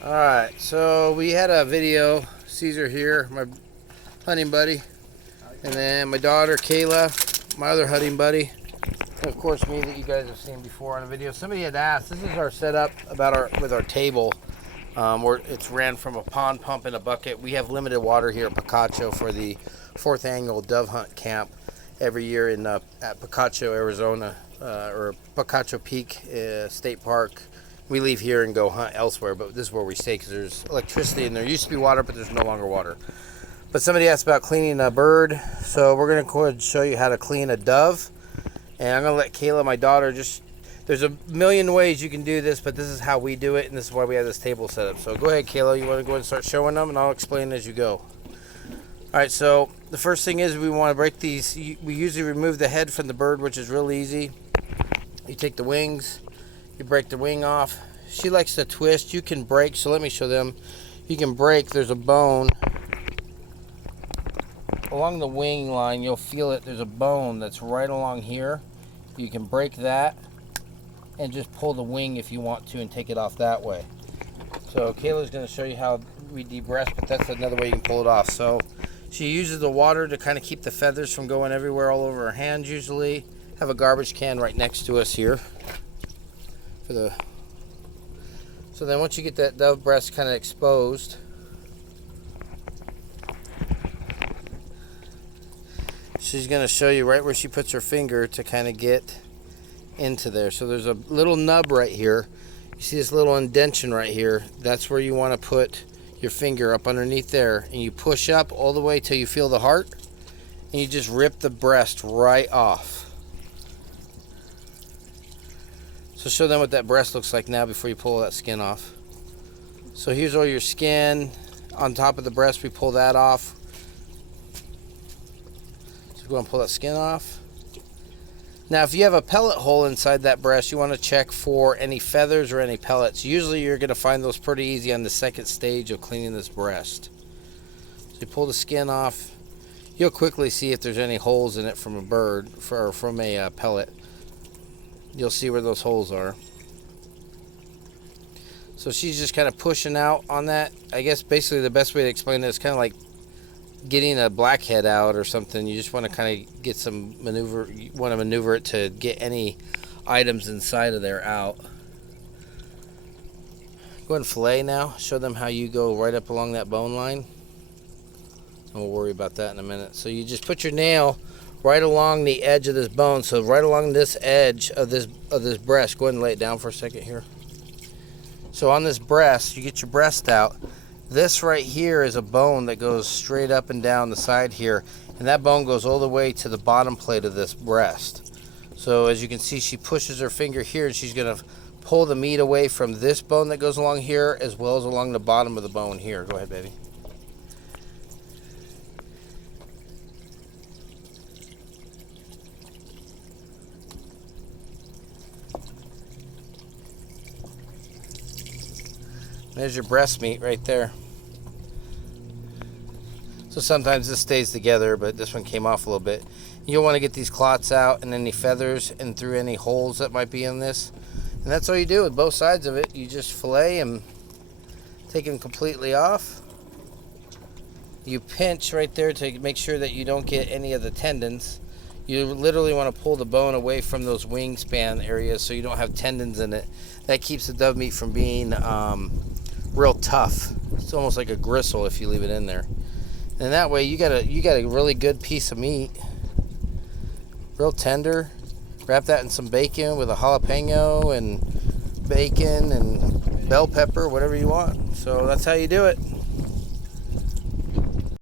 Alright, so we had a video. Caesar here, my hunting buddy. And then my daughter, Kayla, my other hunting buddy. And of course me that you guys have seen before on a video. Somebody had asked, this is our setup with our table. Where it's ran from a pond pump in a bucket. We have limited water here at Picacho for the 4th annual dove hunt camp every year at Picacho, Arizona, or Picacho Peak State Park. We leave here and go hunt elsewhere, but this is where we stay because there's electricity and there used to be water, but there's no longer water. But somebody asked about cleaning a bird, so we're going to go ahead and show you how to clean a dove. And I'm going to let Kayla, my daughter, there's a million ways you can do this, but this is how we do it, and this is why we have this table set up. So go ahead, Kayla, you want to go ahead and start showing them, and I'll explain as you go. Alright, so the first thing is we want to break these. We usually remove the head from the bird, which is real easy. You take the wings, you break the wing off. She likes to twist. You can break, so let me show them. You can break, there's a bone. Along the wing line, you'll feel it. There's a bone that's right along here. You can break that and just pull the wing if you want to and take it off that way. So Kayla's going to show you how we de-breast, but that's another way you can pull it off. So she uses the water to kind of keep the feathers from going everywhere all over her hands usually. Have a garbage can right next to us here. So then once you get that dove breast kind of exposed, she's going to show you right where she puts her finger to kind of get into there. So there's a little nub right here. You see this little indention right here? That's where you want to put your finger, up underneath there, and you push up all the way till you feel the heart, and you just rip the breast right off. So show them what that breast looks like now before you pull that skin off. So here's all your skin on top of the breast. We pull that off. So go and pull that skin off. Now, if you have a pellet hole inside that breast, you want to check for any feathers or any pellets. Usually you're going to find those pretty easy on the second stage of cleaning this breast. So you pull the skin off. You'll quickly see if there's any holes in it from a bird or from a pellet. You'll see where those holes are. So she's just kind of pushing out on that. I guess basically the best way to explain it is kind of like getting a blackhead out or something. You just want to kind of get some maneuver. You want to maneuver it to get any items inside of there out. Go ahead and fillet now. Show them how you go right up along that bone line. And we'll worry about that in a minute. So you just put your nail right along the edge of this bone. So right along this edge of this breast. Go ahead and lay it down for a second here. So on this breast, you get your breast out. This right here is a bone that goes straight up and down the side here, and that bone goes all the way to the bottom plate of this breast. So as you can see, she pushes her finger here and she's going to pull the meat away from this bone that goes along here as well as along the bottom of the bone here. Go ahead, baby. There's your breast meat right there. So sometimes this stays together, but this one came off a little bit. You'll want to get these clots out and any feathers and through any holes that might be in this. And that's all you do with both sides of it. You just fillet and take them completely off. You pinch right there to make sure that you don't get any of the tendons. You literally want to pull the bone away from those wingspan areas so you don't have tendons in it. That keeps the dove meat from being real tough. It's almost like a gristle if you leave it in there. And that way you got a really good piece of meat. Real tender. Wrap that in some bacon with a jalapeno and bacon and bell pepper, whatever you want. So that's how you do it.